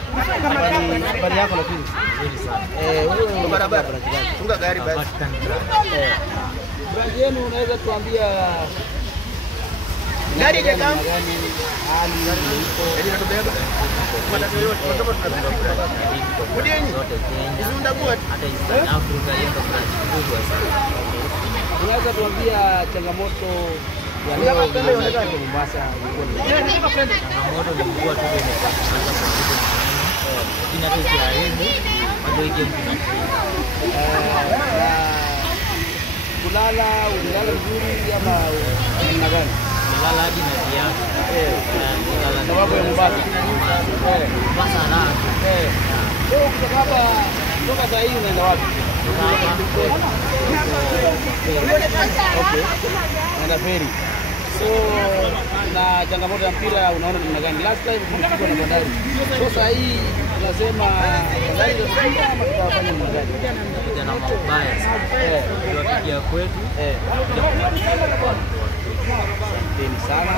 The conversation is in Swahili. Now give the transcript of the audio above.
Habari yako lakini. Wewe barabara. Funga gari basi. Brand yenu unaweza tuambia gari ile kama gani hali ile inatubeba matatu yote kutoka tunabeba kudeni izunda kwa hata East Africa yendo kubwa sana. Unaweza tuambia changamoto ya leo Mombasa changamoto ni kubwa tu ile inatujaribu bado ije mtu kulala vizuri ama namna gani? Kulala hadi na viatu. Kulala sababu ya Mombasa. Mombasa la. Kutoka hapa kutoka saa hii unaenda wapi? Okay. Unaenda feri. So na changamoto ya mpira unaona namna gani? Last time tulikuwa na Bandari. So saa hii tunasema Bandari ndio kama tutafanya namna gani? Kijana mabaya sana. Tunapigia kwetu. Asanteni sana.